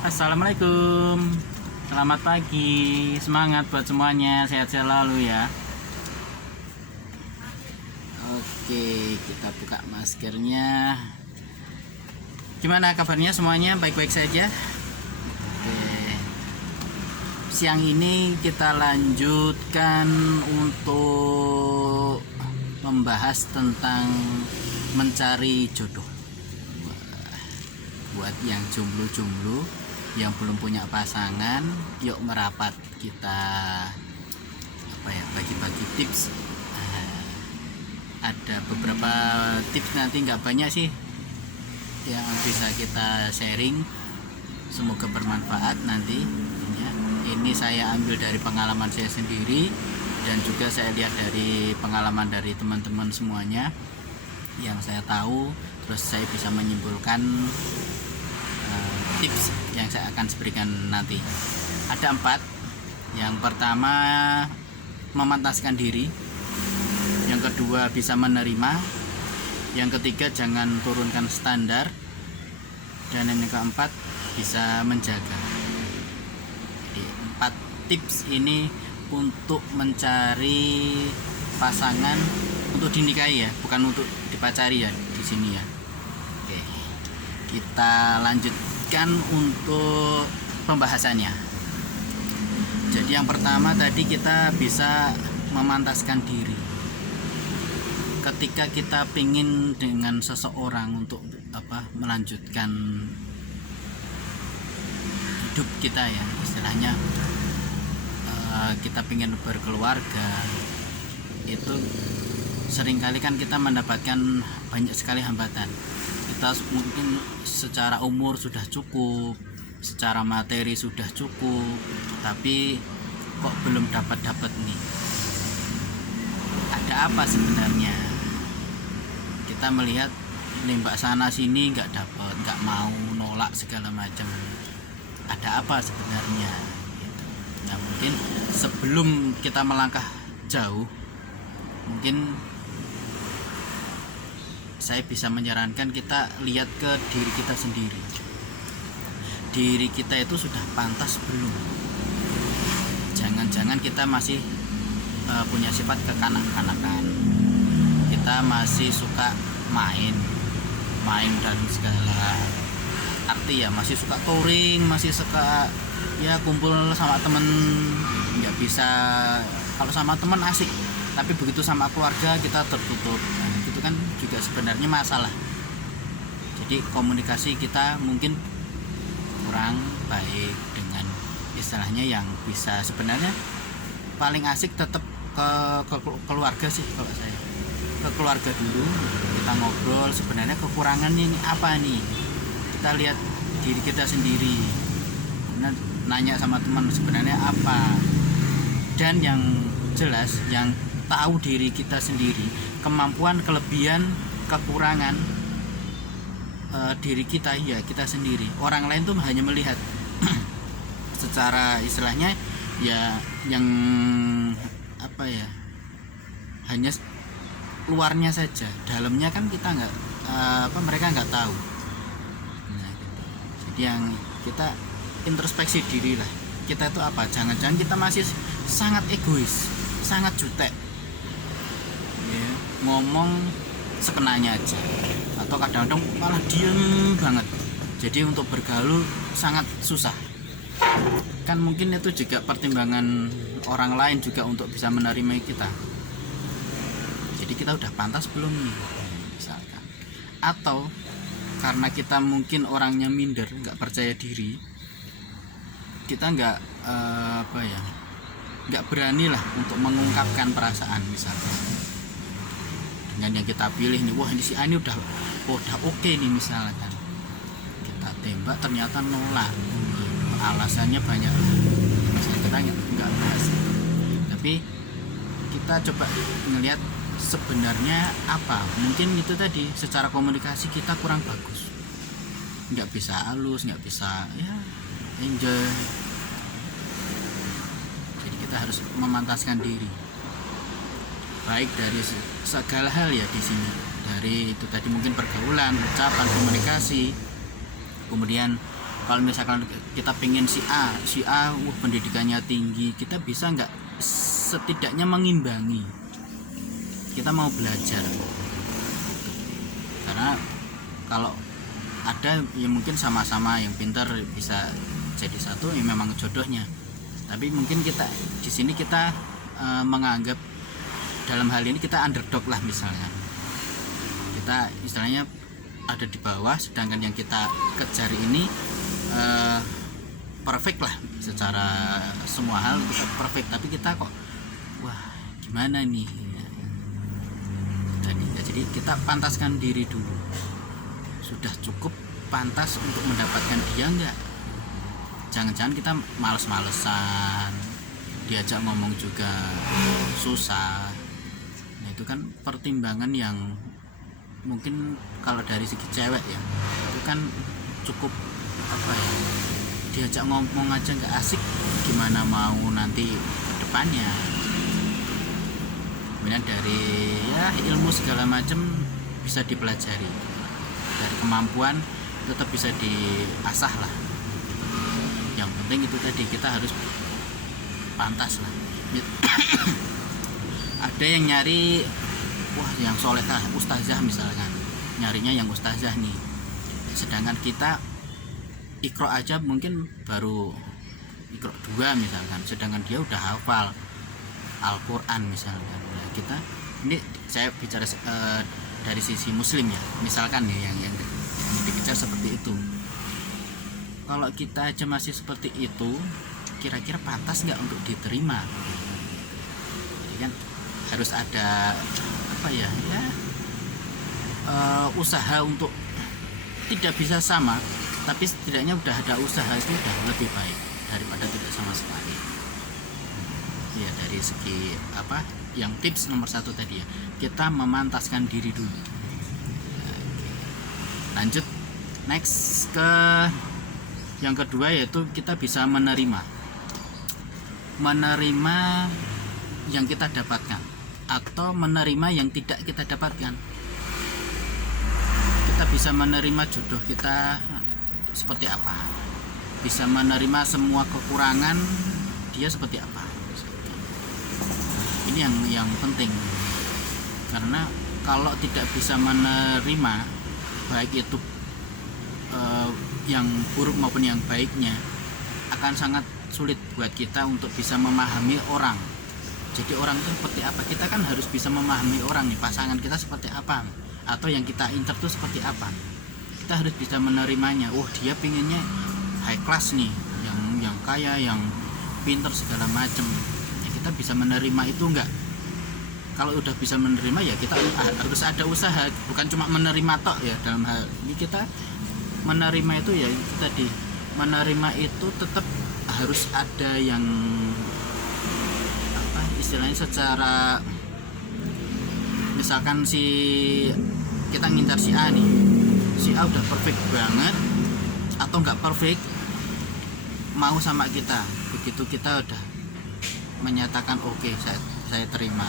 Assalamualaikum, selamat pagi, semangat buat semuanya, sehat selalu ya. Oke, kita buka maskernya. Gimana kabarnya semuanya, baik-baik saja? Oke, siang ini kita lanjutkan untuk membahas tentang mencari jodoh. Buat yang jomblo-jomblo, yang belum punya pasangan, yuk merapat, kita bagi-bagi tips. Ada beberapa tips, nanti nggak banyak sih yang bisa kita sharing, semoga bermanfaat nanti ya. Ini saya ambil dari pengalaman saya sendiri, dan juga saya lihat dari pengalaman dari teman-teman semuanya yang saya tahu, terus saya bisa menyimpulkan tips yang saya akan berikan nanti. Ada 4. Yang pertama, memantaskan diri. Yang kedua, bisa menerima. Yang ketiga, jangan turunkan standar. Dan yang keempat, bisa menjaga. Jadi 4 tips ini untuk mencari pasangan untuk dinikahi ya, bukan untuk dipacari ya di sini ya. Oke, kita lanjutkan untuk pembahasannya. Jadi yang pertama tadi, kita bisa memantaskan diri. Ketika kita pingin dengan seseorang untuk melanjutkan hidup kita ya, istilahnya kita pingin berkeluarga, itu seringkali kan kita mendapatkan banyak sekali hambatan. Kita mungkin secara umur sudah cukup, secara materi sudah cukup, tapi kok belum dapat nih. Ada apa sebenarnya? Kita melihat nembak sana sini nggak dapat, nggak mau, nolak segala macam. Ada apa sebenarnya? Gitu. Nah, mungkin sebelum kita melangkah jauh, mungkin saya bisa menyarankan kita lihat ke diri kita sendiri. Diri kita itu sudah pantas belum? Jangan-jangan kita masih punya sifat kekanak-kanakan. Kita masih suka main dan segala arti ya, masih suka touring, masih suka ya kumpul sama temen. Nggak bisa, kalau sama temen asik, tapi begitu sama keluarga kita tertutup. Nah, itu kan juga sebenarnya masalah. Jadi komunikasi kita mungkin kurang baik dengan istilahnya, yang bisa sebenarnya paling asik tetap ke keluarga sih kalau saya. Ke keluarga dulu, kita ngobrol sebenarnya kekurangannya ini apa nih. Kita lihat diri kita sendiri. Kemudian nanya sama teman sebenarnya apa. Dan yang jelas, yang tahu diri kita sendiri, kemampuan, kelebihan, kekurangan diri kita ya kita sendiri. Orang lain tuh hanya melihat secara istilahnya ya, yang hanya luarnya saja, dalamnya kan kita nggak mereka nggak tahu. Nah, gitu. Jadi yang kita introspeksi diri lah, kita itu apa, jangan-jangan kita masih sangat egois, sangat jutek ya, ngomong sekenanya aja, atau kadang-kadang malah diem banget. Jadi untuk bergaul sangat susah. Kan mungkin itu juga pertimbangan orang lain juga untuk bisa menerima kita. Jadi kita udah pantas belum nih misalkan. Atau karena kita mungkin orangnya minder, nggak percaya diri, kita nggak nggak berani lah untuk mengungkapkan perasaan misalkan. Dengan yang kita pilih nih, wah ini si Ani udah oke nih misalkan, kita tembak ternyata nolak, alasannya banyak, misalnya kita nggak bahas. Tapi kita coba ngelihat sebenarnya apa. Mungkin itu tadi, secara komunikasi kita kurang bagus, nggak bisa halus, nggak bisa ya enjoy. Jadi kita harus memantaskan diri, baik dari segala hal ya di sini. Dari itu tadi mungkin pergaulan, ucapan, komunikasi, kemudian Kalau misalkan kita pengen si A pendidikannya tinggi, kita bisa nggak setidaknya mengimbangi, kita mau belajar. Karena kalau ada yang mungkin sama-sama yang pintar bisa jadi satu, ya memang jodohnya. Tapi mungkin kita di sini kita menganggap dalam hal ini kita underdog lah, misalnya kita istilahnya ada di bawah, sedangkan yang kita kejar ini perfect lah, secara semua hal kita perfect, tapi kita kok wah gimana nih. Jadi kita pantaskan diri dulu, sudah cukup pantas untuk mendapatkan dia enggak. Jangan-jangan kita males-malesan, diajak ngomong juga susah. Nah itu kan pertimbangan yang mungkin kalau dari segi cewek ya, itu kan cukup apa ya, diajak ngomong aja nggak asik, gimana mau nanti ke depannya. Kemudian dari ya ilmu segala macam bisa dipelajari, dari kemampuan tetap bisa diasah lah. Yang penting itu tadi, kita harus pantas lah. Ada yang nyari wah yang solehah, ustazah misalkan, nyarinya yang ustazah nih, sedangkan kita Iqra aja mungkin baru Iqra 2 misalkan, sedangkan dia udah hafal Al-Quran misalkan. Nah, kita ini saya bicara dari sisi muslim ya, misalkan nih yang dikejar seperti itu. Kalau kita aja masih seperti itu, kira-kira pantas nggak untuk diterima? Jadi kan harus ada apa ya, usaha untuk tidak bisa sama, tapi setidaknya udah ada usaha, itu udah lebih baik daripada tidak sama sekali. Ya dari segi apa, yang tips nomor 1 tadi ya, kita memantaskan diri dulu. Lanjut next ke yang kedua, yaitu kita bisa menerima yang kita dapatkan atau menerima yang tidak kita dapatkan. Kita bisa menerima jodoh kita seperti apa, bisa menerima semua kekurangan dia seperti apa. Ini yang penting, karena kalau tidak bisa menerima baik itu yang buruk maupun yang baiknya, akan sangat sulit buat kita untuk bisa memahami orang. Jadi orang itu seperti apa, kita kan harus bisa memahami orang nih, pasangan kita seperti apa, atau yang kita incer itu seperti apa. Kita harus bisa menerimanya. Oh dia pinginnya high class nih, yang kaya, yang pinter segala macem. Ya, kita bisa menerima itu enggak? Kalau udah bisa menerima ya kita harus ada usaha, bukan cuma menerima tok ya. Dalam hal ini kita menerima itu ya itu tadi, menerima itu tetap harus ada yang apa istilahnya, secara misalkan kita ngincar si A nih, si A udah perfect banget atau nggak perfect, mau sama kita, begitu kita udah menyatakan oke, saya terima,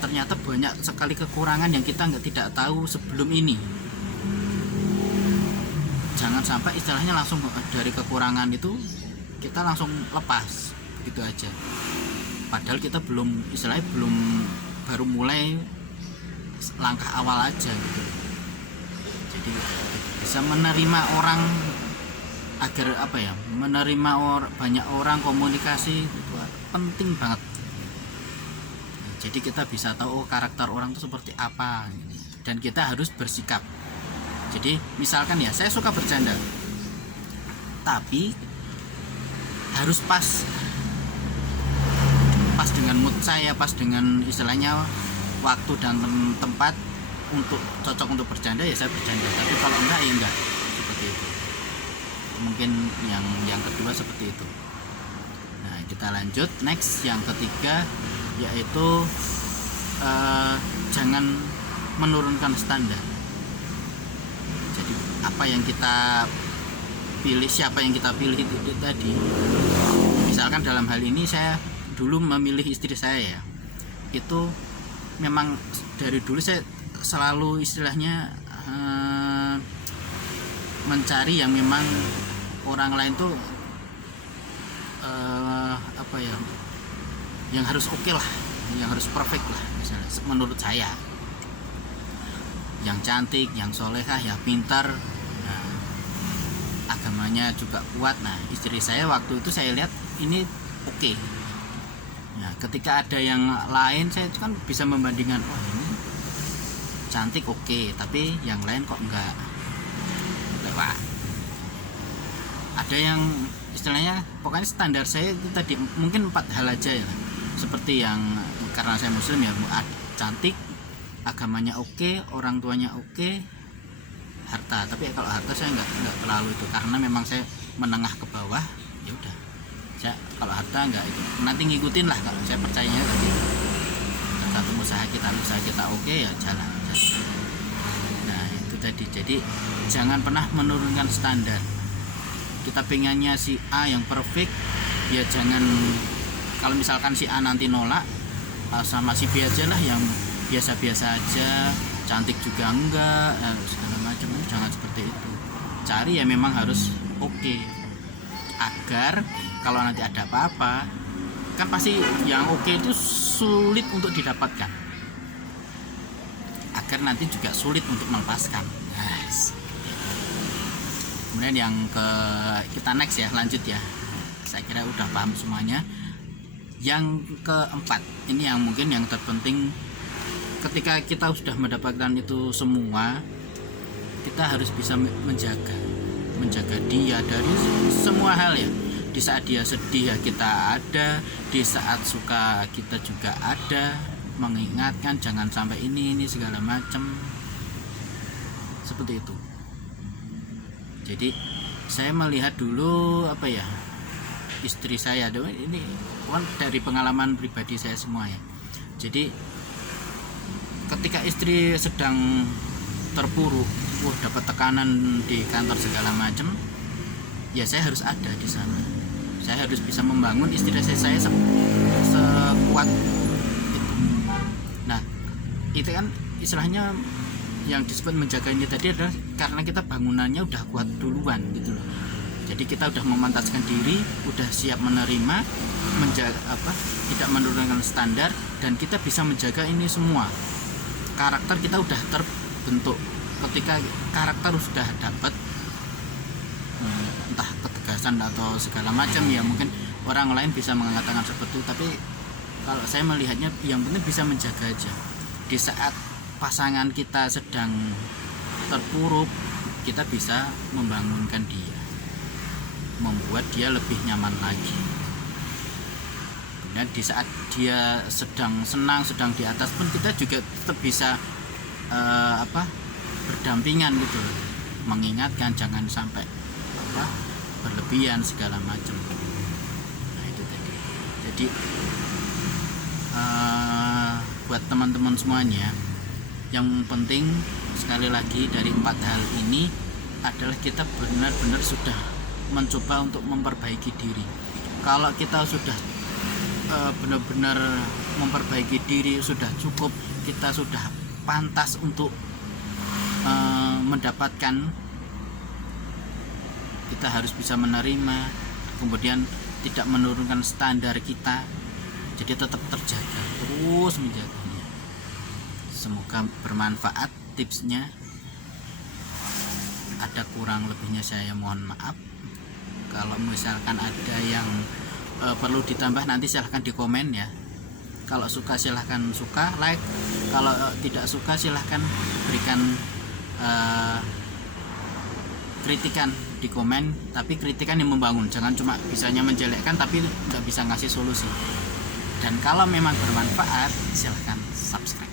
ternyata banyak sekali kekurangan yang kita tidak tahu sebelum ini. Jangan sampai istilahnya langsung dari kekurangan itu kita langsung lepas gitu aja, padahal kita baru mulai langkah awal aja gitu. Jadi bisa menerima orang, agar apa ya, menerima banyak orang, komunikasi itu penting banget. Jadi kita bisa tahu karakter orang itu seperti apa, dan kita harus bersikap. Jadi misalkan ya, saya suka bercanda, tapi harus pas dengan mood saya, pas dengan istilahnya waktu dan tempat untuk cocok untuk bercanda ya saya bercanda, tapi kalau enggak ya enggak, seperti itu. Mungkin yang kedua seperti itu. Nah kita lanjut next, yang ketiga yaitu jangan menurunkan standar. Jadi apa yang kita pilih, siapa yang kita pilih itu tadi. Misalkan dalam hal ini saya dulu memilih istri saya ya, itu memang dari dulu saya selalu istilahnya mencari yang memang orang lain tuh apa ya, yang harus oke lah, yang harus perfect lah misalnya menurut saya, yang cantik, yang solehah, yang pintar, nah, agamanya juga kuat. Nah istri saya waktu itu saya lihat ini oke. Nah ketika ada yang lain saya kan bisa membandingkan, oh ini cantik oke, tapi yang lain kok enggak lewat. Ada yang istilahnya pokoknya standar saya itu tadi mungkin 4 hal aja ya, seperti yang karena saya muslim ya, cantik, agamanya oke, orang tuanya oke, harta. Tapi kalau harta saya nggak terlalu itu, karena memang saya menengah ke bawah, ya udah saya kalau harta nggak itu, nanti ngikutin lah. Kalau saya percayanya tadi satu usaha kita oke ya jalan. Nah itu tadi, jadi jangan pernah menurunkan standar. Kita pengennya si A yang perfect, ya jangan, kalau misalkan si A nanti nolak, sama si B aja lah yang biasa-biasa aja, cantik juga enggak, segala macam. Jangan seperti itu. Cari ya memang harus oke, agar kalau nanti ada apa-apa, kan pasti yang oke itu sulit untuk didapatkan, agar nanti juga sulit untuk melepaskan. Nice. Kemudian yang kita next ya, lanjut ya, saya kira udah paham semuanya. Yang keempat ini yang mungkin yang terpenting, ketika kita sudah mendapatkan itu semua, kita harus bisa menjaga dia dari semua hal ya. Di saat dia sedih ya kita ada, di saat suka kita juga ada, mengingatkan jangan sampai ini segala macam, seperti itu. Jadi saya melihat dulu apa ya, istri saya, ini dari pengalaman pribadi saya semua ya. Jadi ketika istri sedang terpuruk, dapat tekanan di kantor segala macam, ya saya harus ada di sana. Saya harus bisa membangun istri saya sekuat itu. Nah itu kan istilahnya yang disebut menjaga ini tadi adalah karena kita bangunannya udah kuat duluan gitu loh. Jadi kita udah memantaskan diri, udah siap menerima, menjaga tidak menurunkan standar, dan kita bisa menjaga ini semua. Karakter kita udah terbentuk. Ketika karakter sudah dapat, entah ketegasan atau segala macam ya, mungkin orang lain bisa mengatakan seperti itu, tapi kalau saya melihatnya yang penting bisa menjaga aja. Di saat pasangan kita sedang terpuruk, kita bisa membangunkan dia, membuat dia lebih nyaman lagi. Kemudian di saat dia sedang senang, sedang di atas pun kita juga tetap bisa berdampingan gitu, mengingatkan jangan sampai berlebihan segala macam. Nah itu tadi. Jadi buat teman-teman semuanya, yang penting sekali lagi dari 4 hal ini adalah kita benar-benar sudah mencoba untuk memperbaiki diri. Kalau kita sudah benar-benar memperbaiki diri, sudah cukup, kita sudah pantas untuk mendapatkan, kita harus bisa menerima, kemudian tidak menurunkan standar kita, jadi tetap terjaga, terus menjaganya. Semoga bermanfaat tipsnya. Ada kurang lebihnya saya mohon maaf. Kalau misalkan ada yang perlu ditambah nanti silahkan di komen ya. Kalau suka silahkan suka, like. Kalau tidak suka silahkan berikan kritikan di komen, tapi kritikan yang membangun, jangan cuma bisanya menjelekkan tapi nggak bisa ngasih solusi. Dan kalau memang bermanfaat silahkan subscribe.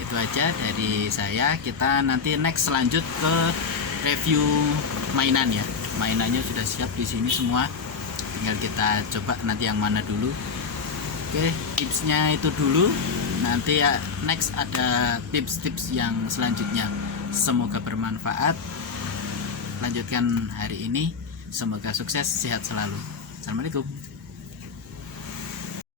Itu aja dari saya. Kita nanti next lanjut ke review mainan ya. Mainannya sudah siap di sini semua, tinggal kita coba nanti yang mana dulu. Oke, tipsnya itu dulu. Nanti ya next ada tips-tips yang selanjutnya. Semoga bermanfaat. Lanjutkan hari ini, semoga sukses, sehat selalu. Assalamualaikum.